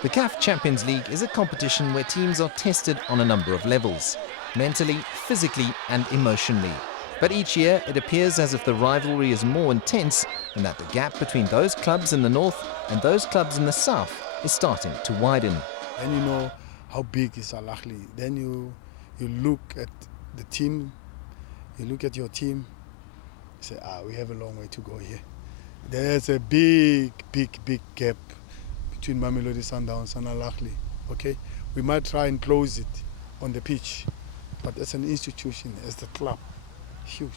The CAF Champions League is a competition where teams are tested on a number of levels, mentally, physically and emotionally. But each year it appears as if the rivalry is more intense and that the gap between those clubs in the north and those clubs in the south is starting to widen. And you know how big is Al Ahly. Then you look at the team, you look at your team, you say, we have a long way to go here. There's a big gap between Mamelodi Sundowns and Al Ahly. Okay, we might try and close it on the pitch, but as an institution, as the club, huge.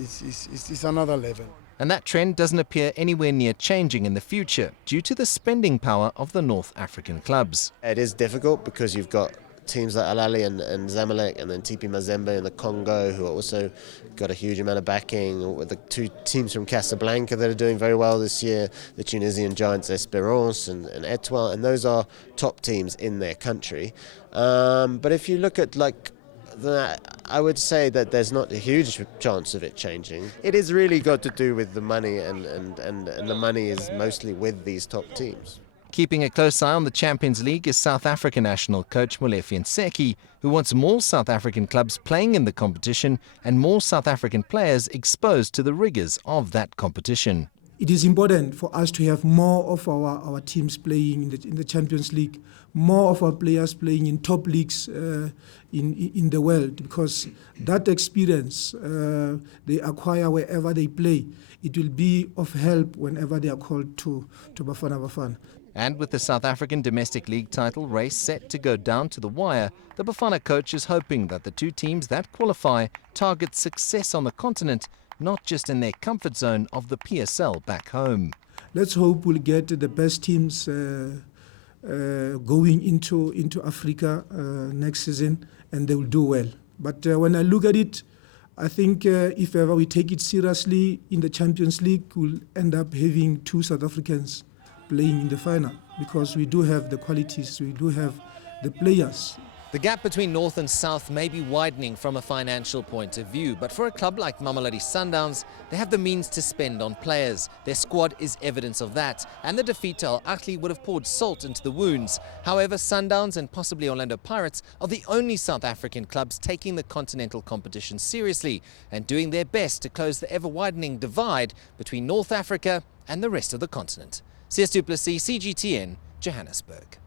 It's another level. And that trend doesn't appear anywhere near changing in the future due to the spending power of the North African clubs. It is difficult because you've got teams like Al Ahly and Zamalek and then TP Mazembe in the Congo who also got a huge amount of backing, with the two teams from Casablanca that are doing very well this year, the Tunisian giants Espérance and Etoile, and those are top teams in their country. But if you look at I would say that there's not a huge chance of it changing. It is really got to do with the money, and the money is mostly with these top teams. Keeping a close eye on the Champions League is South African national coach Molefi Nseki, who wants more South African clubs playing in the competition and more South African players exposed to the rigours of that competition. It is important for us to have more of our teams playing in the Champions League, more of our players playing in top leagues in the world, because that experience they acquire wherever they play, it will be of help whenever they are called to Bafana. And with the South African Domestic League title race set to go down to the wire, the Bafana coach is hoping that the two teams that qualify target success on the continent, not just in their comfort zone of the PSL back home. Let's hope we'll get the best teams going into Africa next season, and they will do well. But when I look at it, I think if ever we take it seriously in the Champions League, we'll end up having two South Africans playing in the final, because we do have the qualities, we do have the players. The gap between North and South may be widening from a financial point of view, but for a club like Mamelodi Sundowns, they have the means to spend on players. Their squad is evidence of that, and the defeat to Al Ahly would have poured salt into the wounds. However, Sundowns and possibly Orlando Pirates are the only South African clubs taking the continental competition seriously and doing their best to close the ever-widening divide between North Africa and the rest of the continent. CS2+C, CGTN, Johannesburg.